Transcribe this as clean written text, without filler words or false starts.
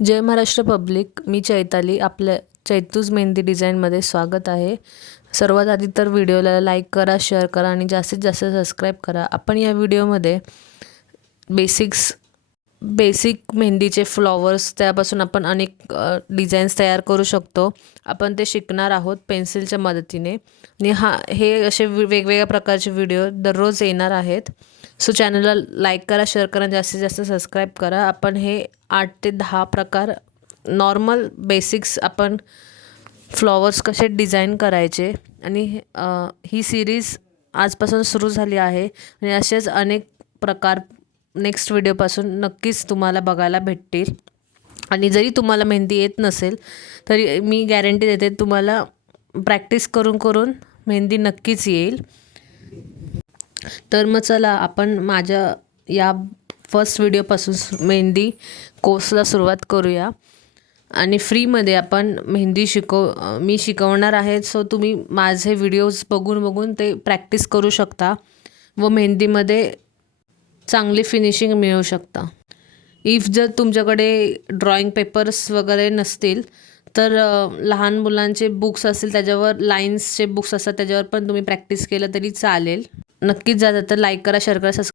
जय Maharashtra public, मी चैताली. आपल्या चैतूज मेहंदी डिझाईनमध्ये स्वागत आहे. सर्वात आधी तर व्हिडिओला लाईक करा, शेअर करा आणि जास्तीत जास्त सबस्क्राईब करा. आपण या व्हिडिओमध्ये बेसिक मेहंदीचे फ्लॉवर्स, त्यापासून आपण अनेक डिझाईन्स तयार करू शकतो. आपण ते शिकणार आहोत पेन्सिलच्या मदतीने. आणि हे असे वेगवेगळ्या प्रकारचे व्हिडिओ दररोज येणार आहेत. सो चॅनलला लाईक करा, शेअर करा, जास्तीत जास्त सबस्क्राईब करा. आपण हे 8 ते 10 प्रकार नॉर्मल बेसिक्स आपण फ्लॉवर्स कसे डिझाईन करायचे आणि ही सिरीज आजपासून सुरू झाली आहे आणि असेच अनेक प्रकार नेक्स्ट व्हिडिओपासून नक्कीच तुम्हाला बघायला भेटतील. आणि जरी तुम्हाला मेहंदी येत नसेल तरी मी गॅरंटी देते तुम्हाला प्रॅक्टिस करून करून मेहंदी नक्कीच येईल. तर मग चला आपण माझ्या या फर्स्ट व्हिडिओपासून मेहंदी कोर्सला सुरुवात करूया. आणि फ्रीमध्ये आपण मेहंदी मी शिकवणार आहे. सो तुम्ही माझे व्हिडिओज बघून ते प्रॅक्टिस करू शकता व मेहंदीमध्ये चांगली फिनिशिंग मिळवू शकता. जर तुमच्याकडे ड्रॉइंग पेपर्स वगैरे नसतील तर लहान मुलांचे बुक्स असतील, त्याच्यावर लाईन्सचे बुक्स असतात, त्याच्यावर पण तुम्ही प्रॅक्टिस केलं तरी चालेल. नक्कीच जा. तर लाईक करा, शेअर करा, सबस्क्राईब